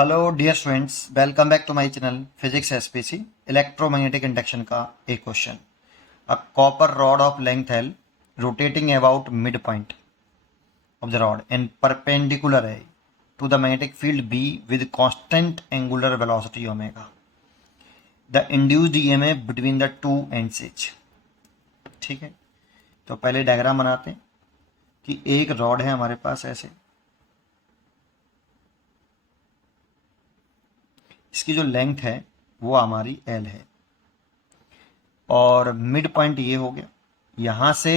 Hello dear students, welcome back to my channel physics SPC. Electromagnetic induction का एक क्वेश्चन। A copper rod of length L rotating about mid point of the rod and perpendicular है to the magnetic field B with constant angular velocity omega. The induced EMF between the two ends is. ठीक है, तो पहले diagram बनाते हैं कि एक rod है हमारे पास ऐसे, इसकी जो लेंथ है वो हमारी एल है और मिड पॉइंट ये हो गया। यहां से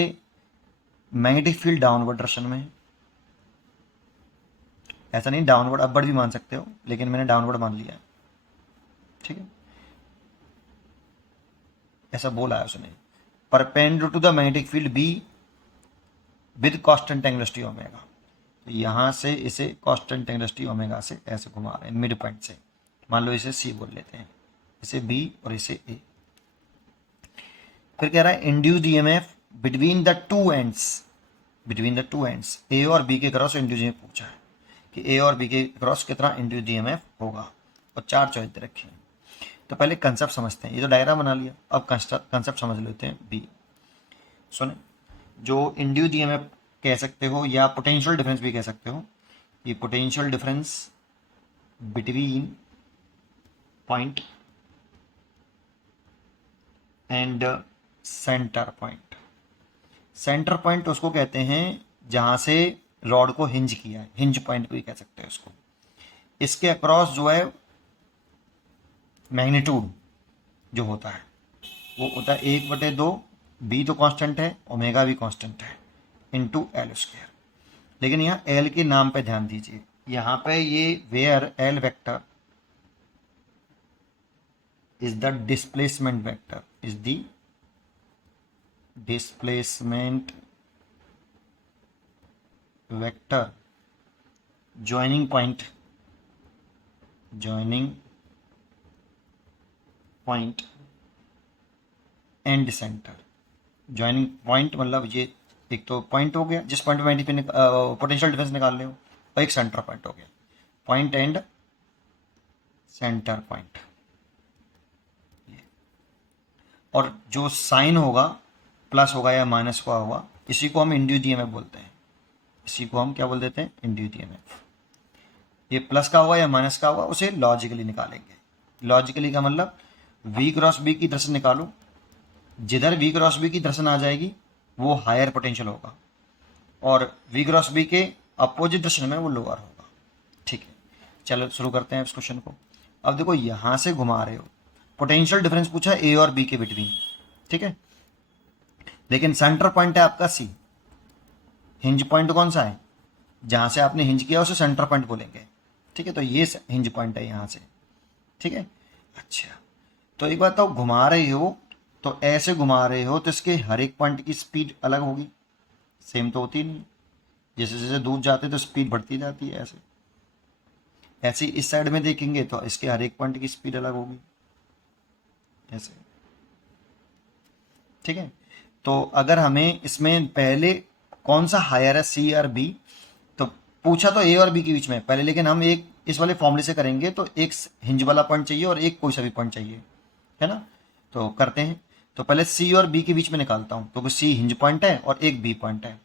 मैग्नेटिक फील्ड डाउनवर्ड डायरेक्शन में है। ऐसा नहीं डाउनवर्ड अपवर्ड भी मान सकते हो, लेकिन मैंने डाउनवर्ड मान लिया है। ठीक है, ऐसा बोला है उसने। Perpendicular to the magnetic field B with constant angular omega. तो यहां से इसे कांस्टेंट एंगुलर ओमेगा से ऐसे घुमा रहे हैं मिड पॉइंट से। मान लो इसे सी बोल लेते हैं, इसे बी और इसे ए। फिर कह रहा है induced EMF between the two ends, between the two ends A और बी के क्रॉस इंड्यूस ईएमएफ पूछा है कि ए और बी के क्रॉस कितना इंड्यूस्ड ईएमएफ होगा, और चार चॉइस दे रखी है। तो पहले कंसेप्ट समझते हैं। ये तो डायग्राम बना लिया, अब कंसेप्ट समझ लेते हैं। बी सुने, जो इंड्यूस्ड ईएमएफ कह सकते हो या पोटेंशियल डिफरेंस भी कह सकते हो। ये potential difference between point and centre point. Centre point उसको कहते हैं जहां से रॉड को हिंज किया है, हिंज पॉइंट भी कह सकते हैं उसको। इसके अक्रॉस जो है मैग्नीट्यूड जो होता है वो होता है 1/2, बी तो कांस्टेंट है, ओमेगा भी कांस्टेंट है, इनटू एल स्क्वायर। लेकिन यहाँ एल के नाम पे ध्यान दीजिए, यहाँ पे ये where L vector is the displacement vector, is the displacement vector joining point, joining point and centre. Joining point मतलब ये एक तो पॉइंट हो गया जिस पॉइंट पे मैग्नेटिक पोटेंशियल डिफरेंस निकाल रहे हो, और एक सेंटर पॉइंट हो गया, पॉइंट एंड सेंटर पॉइंट। और जो साइन होगा प्लस होगा या माइनस का होगा, इसी को हम इंड्यूस्ड ईएमएफ बोलते हैं। इसी को हम क्या बोल देते हैं? Induced EMF. ये प्लस का होगा या माइनस का होगा उसे लॉजिकली निकालेंगे। लॉजिकली का मतलब वी क्रॉस बी की दर्शन निकालो, जिधर वी क्रॉस बी की दर्शन आ जाएगी वो हायर पोटेंशियल होगा, और वी क्रॉस बी के अपोजिट दर्शन में वो लोअर होगा। ठीक है, चलो शुरू करते हैं इस क्वेश्चन को। अब देखो यहां से घुमा रहे हो, पोटेंशियल डिफरेंस पूछा ए और बी के बिटवीन। ठीक है, लेकिन सेंटर पॉइंट है आपका सी। हिंज पॉइंट कौन सा है? जहां से आपने हिंज किया उसे सेंटर पॉइंट बोलेंगे। ठीक है, तो ये हिंज पॉइंट है यहां से। ठीक है, अच्छा तो एक बात तो घुमा रहे हो, तो ऐसे घुमा रहे हो तो इसके हर एक पॉइंट की स्पीड अलग होगी, सेम तो होती नहीं। जैसे जैसे दूर जाते तो स्पीड बढ़ती जाती है। ऐसे ऐसे इस साइड में देखेंगे तो इसके हर एक पॉइंट की स्पीड अलग होगी ऐसे। ठीक है, तो अगर हमें इसमें पहले कौन सा हायर है, सी और बी, तो पूछा तो ए और बी के बीच में पहले, लेकिन हम एक इस वाले फॉर्मूले से करेंगे तो एक हिंज वाला पॉइंट चाहिए और एक कोई सा भी पॉइंट चाहिए, है ना। तो करते हैं, तो पहले सी और बी के बीच में निकालता हूं, तो सी हिंज पॉइंट है और एक बी पॉइंट है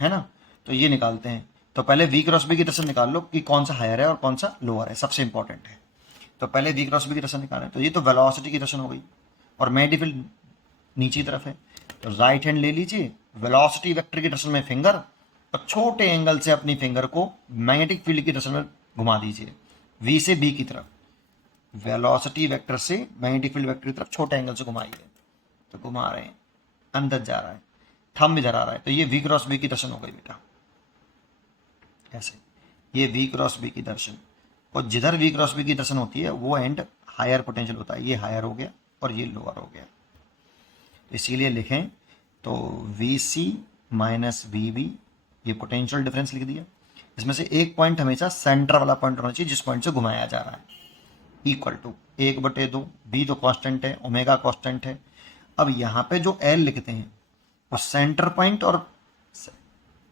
ना। तो ये निकालते हैं, तो पहले वी क्रॉस बी की दर्शन निकाल लो कि कौन सा हायर है और कौन सा लोअर है, सबसे इंपॉर्टेंट है। तो पहले वी क्रॉस बी की दर्शन निकालें, तो ये तो वेलोसिटी की दर्शन हो गई और मैग्नेटिक फील्ड नीचे की तरफ है। तो राइट हैंड ले लीजिए, वेलोसिटी वेक्टर की दर्शन में फिंगर, और छोटे एंगल से अपनी फिंगर को मैग्नेटिक फील्ड की दर्शन में घुमा दीजिए, वी से बी की तरफ। वेलोसिटी वेक्टर से मैग्नेटिक फील्ड वेक्टर की तरफ छोटे एंगल से घुमाइए, तो घुमा रहे हैं, अंदर जा रहा है, थंब इधर आ रहा है, तो ये वी क्रॉस बी की दर्शन हो गई बेटा। ऐसे ये वी क्रॉस बी की दर्शन, और जिधर वी क्रॉस बी की दर्शन होती है वो एंड हायर पोटेंशियल होता है। ये हायर हो गया और ये लोअर हो गया, इसीलिए लिखें तो V C minus V B, ये पोटेंशियल डिफरेंस लिख दिया। इसमें से एक पॉइंट हमेशा सेंटर वाला पॉइंट होना चाहिए जिस पॉइंट से घुमाया जा रहा है, इक्वल टू 1/2, बी तो कांस्टेंट है, ओमेगा कांस्टेंट है। अब यहाँ पे जो एल लिखते हैं वो सेंटर पॉइंट और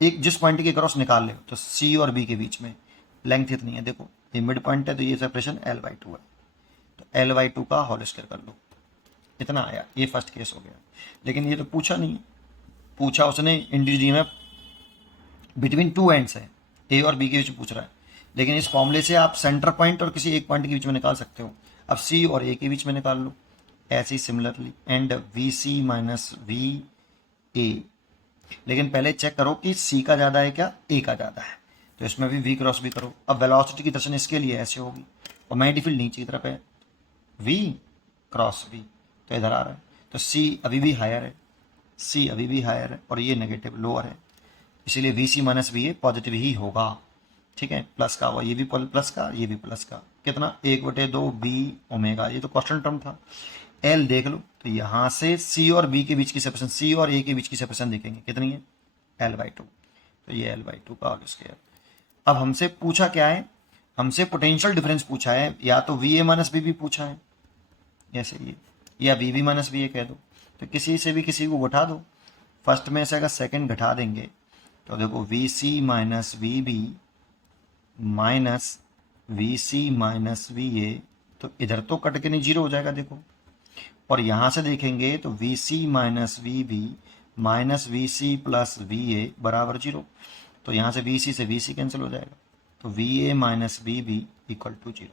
एक जिस पॉइंट के क्रॉस निकाल ले, तो सी और बी के बीच में लेंथ इतनी है, देखो ये मिड पॉइंट है तो ये सेपरेशन L/2 है, तो L/2 का होल स्क्वायर कर लो, इतना आया। ये फर्स्ट केस हो गया। लेकिन ये तो पूछा नहीं, पूछा उसने इंडिविजुअल में बिटवीन टू एंड्स है, ए और बी के बीच में पूछ रहा है। लेकिन इस फॉर्मूले से आप सेंटर पॉइंट और किसी एक पॉइंट के बीच में निकाल सकते हो। अब सी और ए के बीच में निकाल लो, ऐसे ही similarly and V C minus V A. लेकिन पहले चेक करो कि सी का ज़्यादा है क्या, ए का ज़्यादा है, तो इसमें भी वी क्रॉस भी करो। अब वेलोसिटी की दर्शन इसके लिए ऐसे होगी और मैग्नेटिक फील्ड नीचे की तरफ है, वी क्रॉस वी, तो इधर आ रहा है, तो सी अभी भी हायर है, सी अभी भी हायर है और ये नेगेटिव लोअर है, इसीलिए V C minus V A positive ही होगा। ठीक है, प्लस का हुआ, ये भी प्लस का, ये भी प्लस का, कितना 1/2 बी ओमेगा, ये तो कांस्टेंट टर्म था। एल देख लो, तो यहाँ से सी और बी के बीच की सेपरेशन, सी और ए के बीच की सेपरेशन देखेंगे कितनी है, L/2, तो ये L/2 का होल स्क्वायर। अब हमसे पूछा क्या है, हमसे पोटेंशियल डिफरेंस पूछा है, या तो वी ए माइनस बी भी पूछा है ऐसे ये, या वी बी माइनस बी ए कह दो, तो किसी से भी किसी को घटा दो। फर्स्ट में से अगर सेकंड घटा देंगे तो देखो V C minus V B minus V C minus V A, तो इधर तो कट के नहीं जीरो हो जाएगा देखो। और यहाँ से देखेंगे तो V C minus V B minus V C plus V A बराबर जीरो, तो यहाँ से वी सी से वी सी कैंसिल हो जाएगा, तो V A minus V B equal to zero.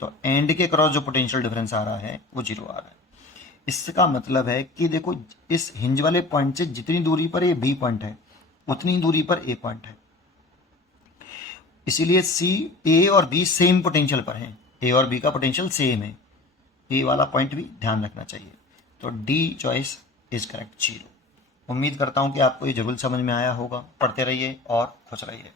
तो एंड के क्रॉस जो पोटेंशियल डिफरेंस आ रहा है वो जीरो आ रहा है। इसका मतलब है कि देखो इस हिंज वाले पॉइंट से जितनी दूरी पर ये बी पॉइंट है उतनी दूरी पर ए पॉइंट है, इसीलिए सी ए और बी सेम पोटेंशियल पर है, ए और बी का पोटेंशियल सेम है, ए वाला पॉइंट भी ध्यान रखना चाहिए। तो D choice is correct, zero. उम्मीद करता हूं कि आपको ये जरूर समझ में आया होगा। पढ़ते रहिए और खुश रहिए।